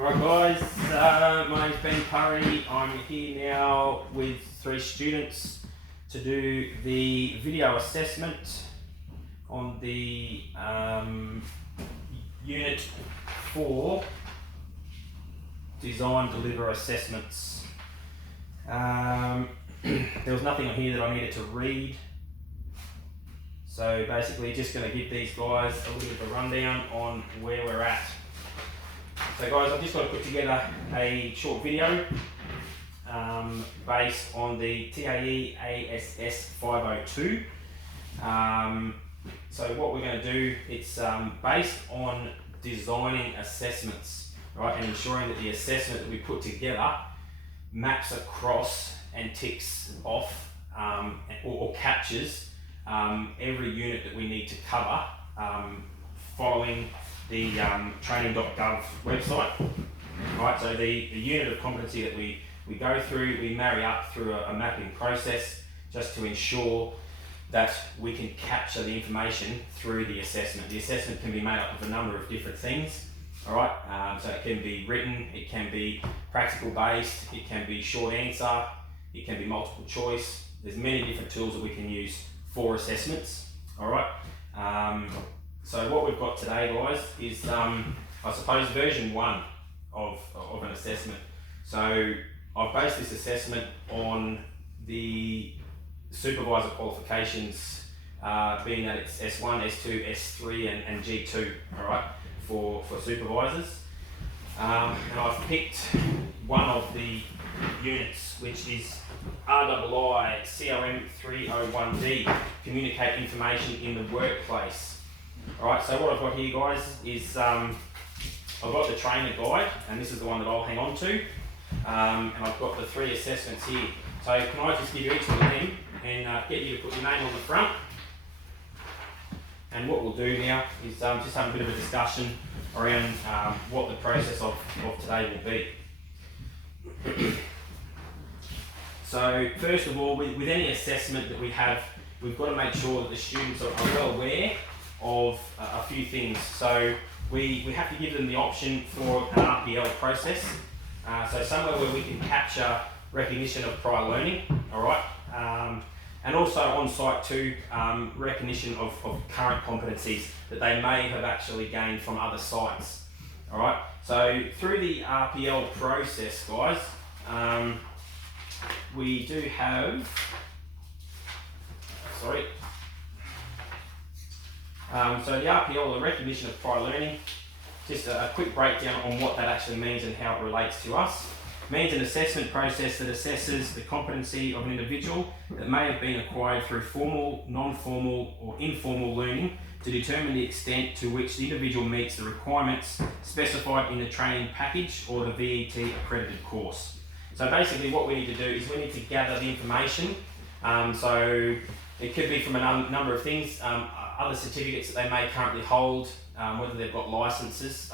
Alright guys, my name's Ben Curry. I'm here now with 3 students to do the video assessment on the Unit 4 Design Deliver Assessments. There was nothing on here that I needed to read, so basically just going to give these guys a little bit of a rundown on where we're at. So guys, I've just got to put together a short video based on the TAEASS 502. So what we're going to do, it's based on designing assessments, right, and ensuring that the assessment that we put together maps across and ticks off or captures every unit that we need to cover following the training.gov website. Right, so the unit of competency that we go through, we marry up through a mapping process just to ensure that we can capture the information through the assessment. The assessment can be made up of a number of different things. All right, so it can be written, it can be practical based, it can be short answer, it can be multiple choice. There's many different tools that we can use for assessments. All right. So what we've got today, guys, is I suppose version 1 of an assessment. So I've based this assessment on the supervisor qualifications, being that it's S1, S2, S3 and G2, all right, for supervisors. And I've picked one of the units, which is RII COM 301D, Communicate Information in the Workplace. Alright, so what I've got here, guys, is I've got the trainer guide, and this is the one that I'll hang on to, and I've got the 3 assessments here. So can I just give you each of them and get you to put your name on the front? And what we'll do now is just have a bit of a discussion around what the process of today will be. So first of all, with any assessment that we have, we've got to make sure that the students are well aware of a few things. So we have to give them the option for an RPL process, so somewhere where we can capture recognition of prior learning, all right, and also on site too, recognition of current competencies that they may have actually gained from other sites, all right. So through the RPL process, guys, we do have, so the RPL, the recognition of prior learning, just a quick breakdown on what that actually means and how it relates to us. It means an assessment process that assesses the competency of an individual that may have been acquired through formal, non-formal or informal learning to determine the extent to which the individual meets the requirements specified in the training package or the VET accredited course. So basically what we need to do is we need to gather the information. So it could be from a number of things, other certificates that they may currently hold, whether they've got licenses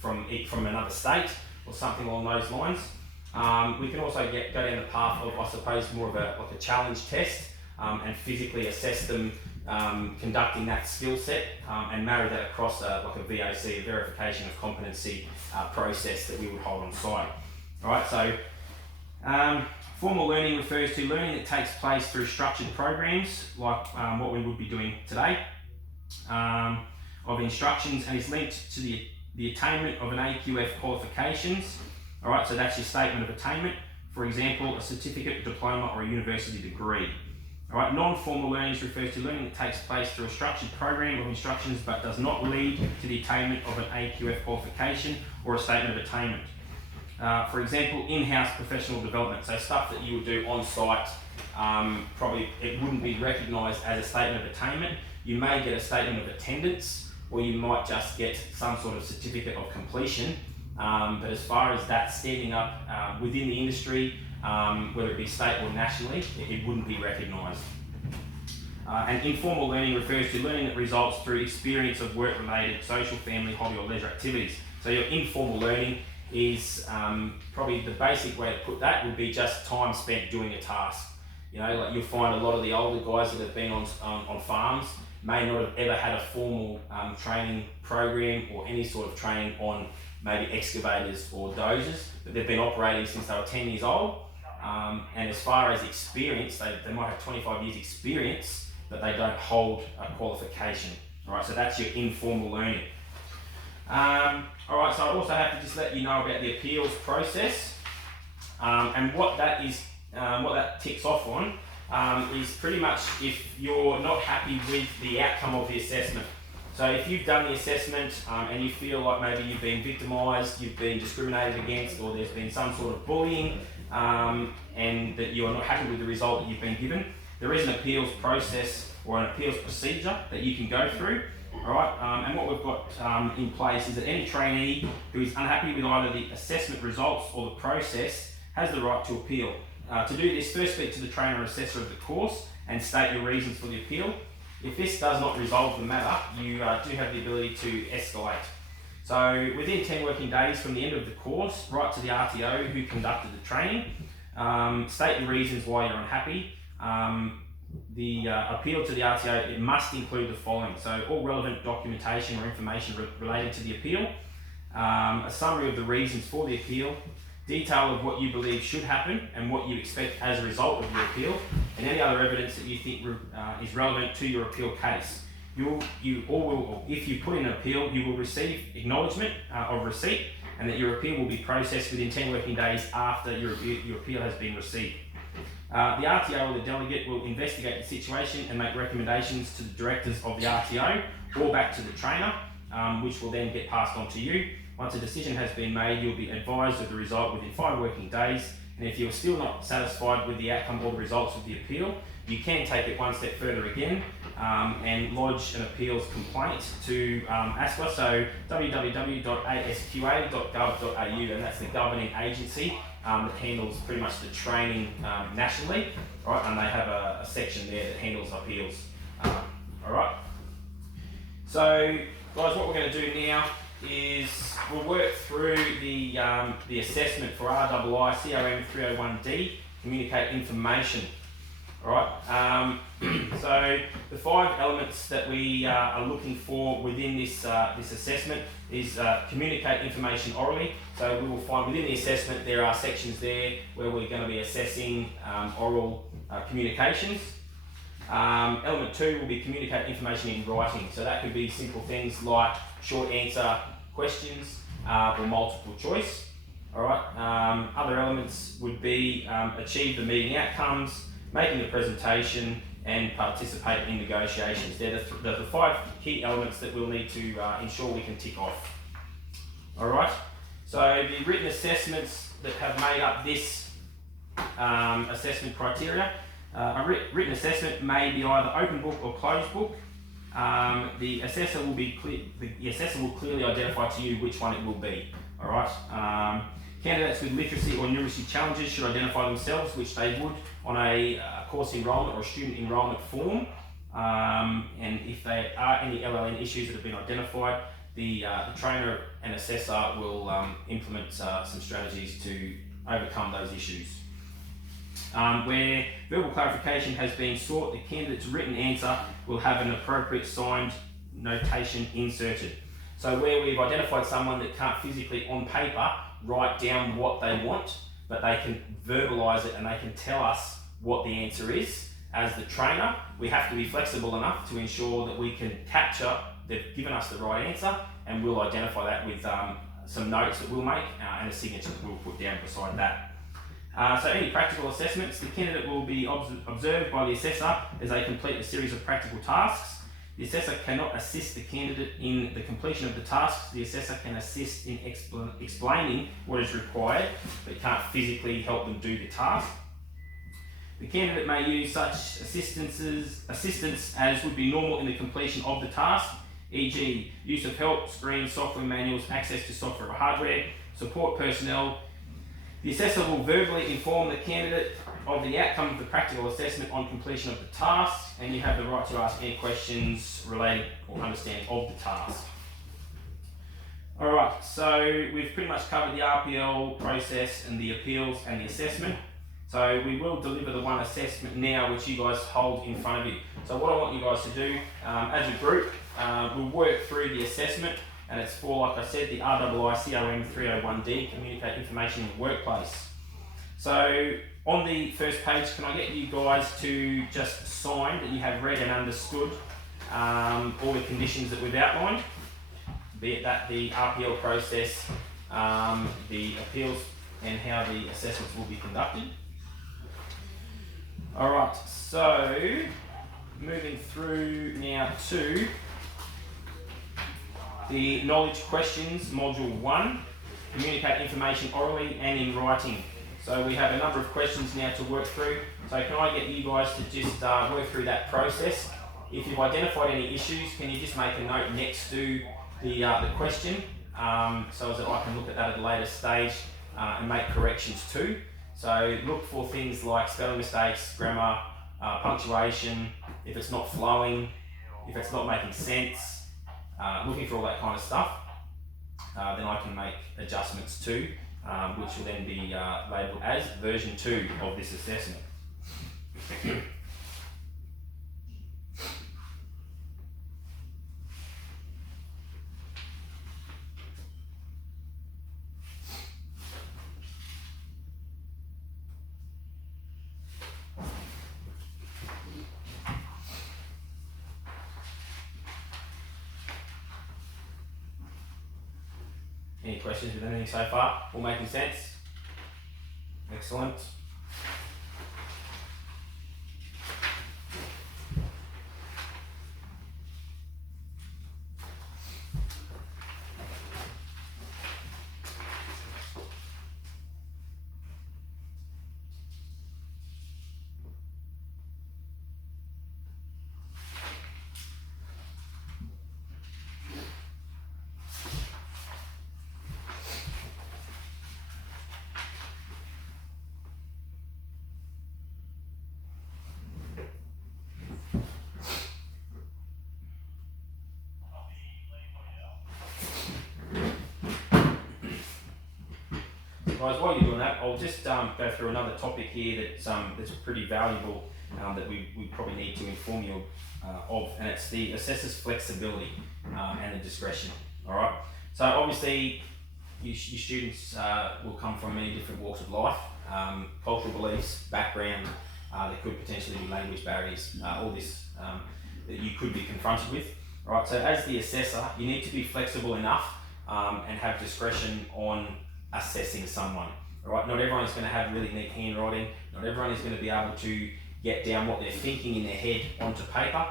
from another state or something along those lines. We can also go down the path of, I suppose, more of a challenge test and physically assess them, conducting that skill set and marry that across like a VAC, a verification of competency process that we would hold on site. All right, so formal learning refers to learning that takes place through structured programs, like what we would be doing today, of instructions, and is linked to the attainment of an AQF qualifications. All right, so that's your statement of attainment. For example, a certificate, diploma, or a university degree. All right, non-formal learning refers to learning that takes place through a structured program of instructions but does not lead to the attainment of an AQF qualification or a statement of attainment. For example, in-house professional development, so stuff that you would do on site, probably it wouldn't be recognised as a statement of attainment. You may get a statement of attendance, or you might just get some sort of certificate of completion, but as far as that standing up within the industry, whether it be state or nationally, it wouldn't be recognised. And informal learning refers to learning that results through experience of work-related social, family, hobby or leisure activities. So your informal learning is probably the basic way to put that would be just time spent doing a task. You know, like you'll find a lot of the older guys that have been on farms may not have ever had a formal training program or any sort of training on maybe excavators or dozers, but they've been operating since they were 10 years old. And as far as experience, they might have 25 years experience, but they don't hold a qualification. All right, so that's your informal learning. All right, so I also have to just let you know about the appeals process, and what that is, what that ticks off on is pretty much if you're not happy with the outcome of the assessment. So if you've done the assessment and you feel like maybe you've been victimised, you've been discriminated against, or there's been some sort of bullying, and that you're not happy with the result that you've been given, there is an appeals process or an appeals procedure that you can go through. All right, and what we've got in place is that any trainee who is unhappy with either the assessment results or the process has the right to appeal. To do this, first speak to the trainer or assessor of the course and state your reasons for the appeal. If this does not resolve the matter, you do have the ability to escalate. So within 10 working days from the end of the course, write to the RTO who conducted the training, state your reasons why you're unhappy. The appeal to the RTO, it must include the following. So all relevant documentation or information related to the appeal, a summary of the reasons for the appeal, detail of what you believe should happen and what you expect as a result of your appeal, and any other evidence that you think is relevant to your appeal case. If you put in an appeal, you will receive acknowledgement of receipt, and that your appeal will be processed within 10 working days after your appeal has been received. The RTO or the delegate will investigate the situation and make recommendations to the directors of the RTO or back to the trainer, which will then get passed on to you. Once a decision has been made, you'll be advised of the result within 5 working days, and if you're still not satisfied with the outcome or the results of the appeal, you can take it one step further again and lodge an appeals complaint to ASQA, so www.asqa.gov.au, and that's the governing agency that handles pretty much the training nationally, right? And they have a section there that handles appeals. All right. So, guys, what we're going to do now is we'll work through the assessment for RII CRM 301D, communicate information. All right. So the 5 elements that we are looking for within this assessment is communicate information orally. So we will find within the assessment there are sections there where we're going to be assessing oral communications. Element 2 will be communicate information in writing. So that could be simple things like short answer questions or multiple choice. All right. Other elements would be achieve the meeting outcomes, making a presentation, and participate in negotiations. They're the 5 key elements that we'll need to ensure we can tick off. All right. So the written assessments that have made up this assessment criteria. A written assessment may be either open book or closed book. The assessor will clearly identify to you which one it will be. All right. Candidates with literacy or numeracy challenges should identify themselves, which they would on a course enrolment or a student enrolment form. And if there are any LLN issues that have been identified, the trainer and assessor will implement some strategies to overcome those issues. Where verbal clarification has been sought, the candidate's written answer will have an appropriate signed notation inserted. So where we've identified someone that can't physically on paper write down what they want, but they can verbalise it and they can tell us what the answer is, as the trainer, we have to be flexible enough to ensure that we can capture they've given us the right answer, and we'll identify that with some notes that we'll make and a signature that we'll put down beside that. So any practical assessments, the candidate will be observed by the assessor as they complete a series of practical tasks. The assessor cannot assist the candidate in the completion of the tasks. The assessor can assist in explaining what is required, but can't physically help them do the task. The candidate may use such assistance as would be normal in the completion of the task, e.g. use of help, screens, software manuals, access to software or hardware, support personnel. The assessor will verbally inform the candidate of the outcome of the practical assessment on completion of the task, and you have the right to ask any questions related or understanding of the task. Alright, so we've pretty much covered the RPL process and the appeals and the assessment. So we will deliver the one assessment now which you guys hold in front of you. So what I want you guys to do as a group, we'll work through the assessment and it's for, like I said, the RIICOM 301D, Communicate Information in the Workplace. So on the first page, can I get you guys to just sign that you have read and understood all the conditions that we've outlined, be it that the RPL process, the appeals, and how the assessments will be conducted. Alright, so moving through now to the knowledge questions, module 1, communicate information orally and in writing. So we have a number of questions now to work through. So can I get you guys to just work through that process? If you've identified any issues, can you just make a note next to the question, so that I can look at that at a later stage and make corrections too. So look for things like spelling mistakes, grammar, punctuation, if it's not flowing, if it's not making sense, looking for all that kind of stuff. Then I can make adjustments too, which will then be labelled as version 2 of this assessment. Any questions with anything so far? All making sense? Excellent. Guys, while you're doing that, I'll just go through another topic here that's pretty valuable, that we probably need to inform you of, and it's the assessor's flexibility and the discretion. All right. So obviously, you students will come from many different walks of life, cultural beliefs, background. There could potentially be language barriers, all this that you could be confronted with. All right. So as the assessor, you need to be flexible enough and have discretion on assessing someone. All right, not everyone is going to have really neat handwriting. Not everyone is going to be able to get down what they're thinking in their head onto paper.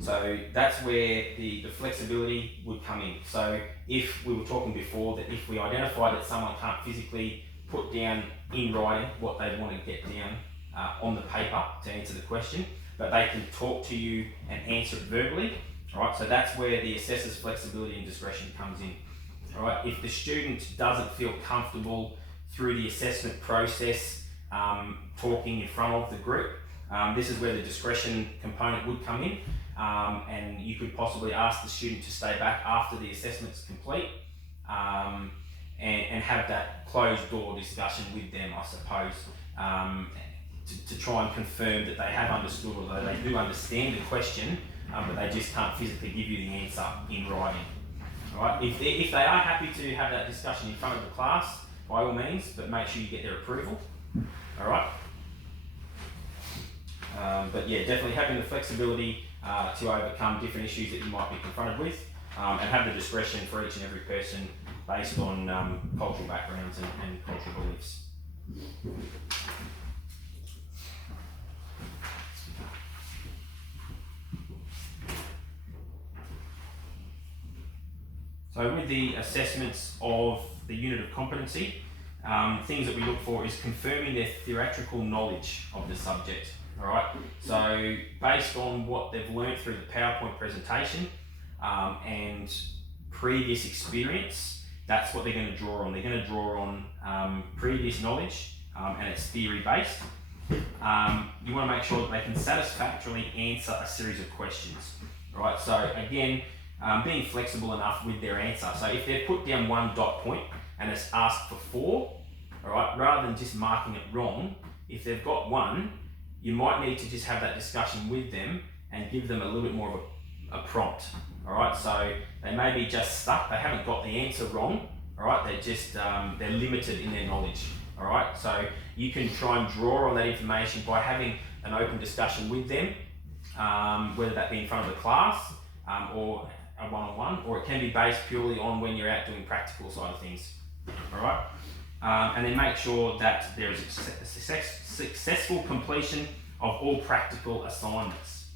So that's where the flexibility would come in. So if we were talking before that if we identify that someone can't physically put down in writing what they want to get down on the paper to answer the question, but they can talk to you and answer it verbally. All right, so that's where the assessor's flexibility and discretion comes in. All right, if the student doesn't feel comfortable through the assessment process talking in front of the group, this is where the discretion component would come in, and you could possibly ask the student to stay back after the assessment's complete and have that closed door discussion with them, I suppose, to try and confirm that they have understood, although they do understand the question, but they just can't physically give you the answer in writing. Right. If they are happy to have that discussion in front of the class, by all means, but make sure you get their approval. All right. But yeah, definitely having the flexibility to overcome different issues that you might be confronted with, and have the discretion for each and every person based on cultural backgrounds and cultural beliefs. So with the assessments of the unit of competency, things that we look for is confirming their theoretical knowledge of the subject. All right. So based on what they've learned through the PowerPoint presentation and previous experience, that's what they're going to draw on. They're going to draw on previous knowledge and it's theory based. You want to make sure that they can satisfactorily answer a series of questions. All right. So again, being flexible enough with their answer. So if they've put down 1 dot point and it's asked for 4, all right, rather than just marking it wrong, if they've got 1, you might need to just have that discussion with them and give them a little bit more of a prompt. All right, so they may be just stuck. They haven't got the answer wrong. All right, they're just they're limited in their knowledge. All right, so you can try and draw on that information by having an open discussion with them, whether that be in front of the class or a one-on-one, or it can be based purely on when you're out doing practical side of things. All right, and then make sure that there is a successful completion of all practical assignments.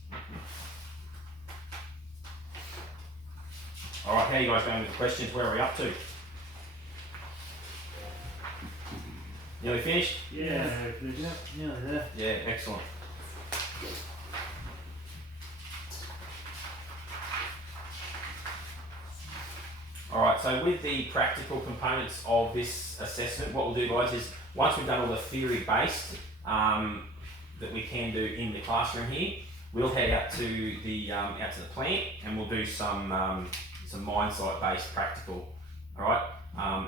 All right, how are you guys going with the questions? Where are we up to? Nearly finished? Yeah, nearly there. Yeah, excellent. All right, so with the practical components of this assessment, what we'll do, guys, is once we've done all the theory-based that we can do in the classroom here, we'll head out to the plant and we'll do some mine site-based practical. All right,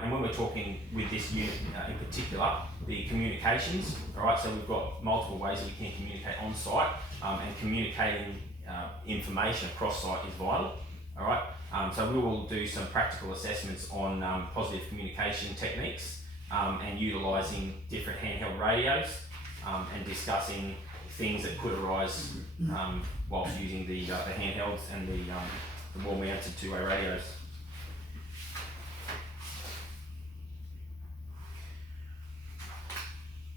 and when we're talking with this unit in particular, the communications. All right, so we've got multiple ways that we can communicate on site, and communicating information across site is vital. All right, so we will do some practical assessments on positive communication techniques and utilising different handheld radios and discussing things that could arise whilst using the handhelds and the wall-mounted two-way radios.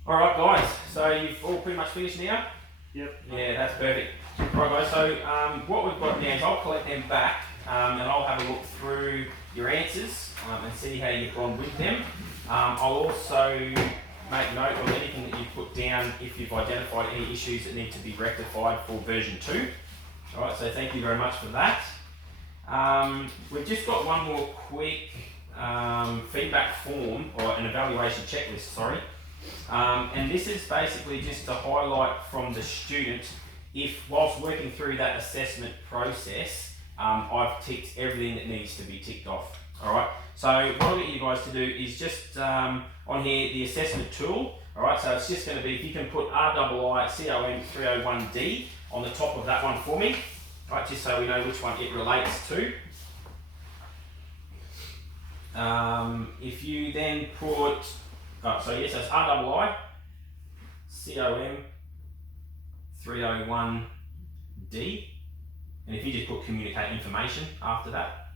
All right, guys. So you've all pretty much finished now. Yep. Yeah, that's perfect. All right, guys. So what we've got now is I'll collect them back and I'll have a look through your answers and see how you've gone with them. I'll also make note of anything that you've put down if you've identified any issues that need to be rectified for version 2. All right, so thank you very much for that. We've just got one more quick feedback form, or an evaluation checklist, sorry. And this is basically just to highlight from the student if, whilst working through that assessment process, I've ticked everything that needs to be ticked off. All right, so what I'll get you guys to do is just on here the assessment tool. All right, so it's just going to be, if you can put RIICOM 301D on the top of that one for me, all right, just so we know which one it relates to. If you then put, so yes, that's RIICOM 301D, and if you just put communicate information after that.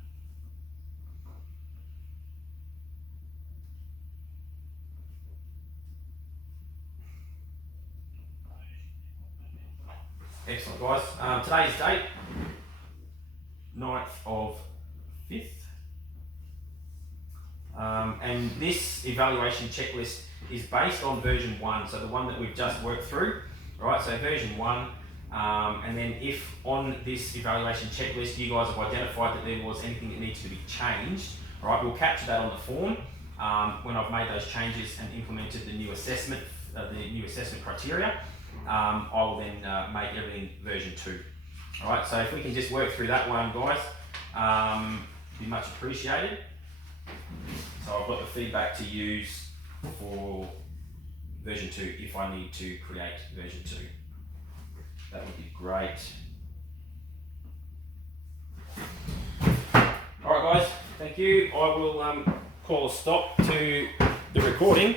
Excellent, guys. Today's date, 9th of 5th. And this evaluation checklist is based on version 1, so the one that we've just worked through. All right, so version 1. And then if on this evaluation checklist you guys have identified that there was anything that needs to be changed, all right, we'll capture that on the form when I've made those changes and implemented the new assessment criteria. I will then make everything version 2. All right, so if we can just work through that one, guys, be much appreciated. So I've got the feedback to use for version 2 if I need to create version 2. That would be great. All right, guys, thank you. I will call a stop to the recording.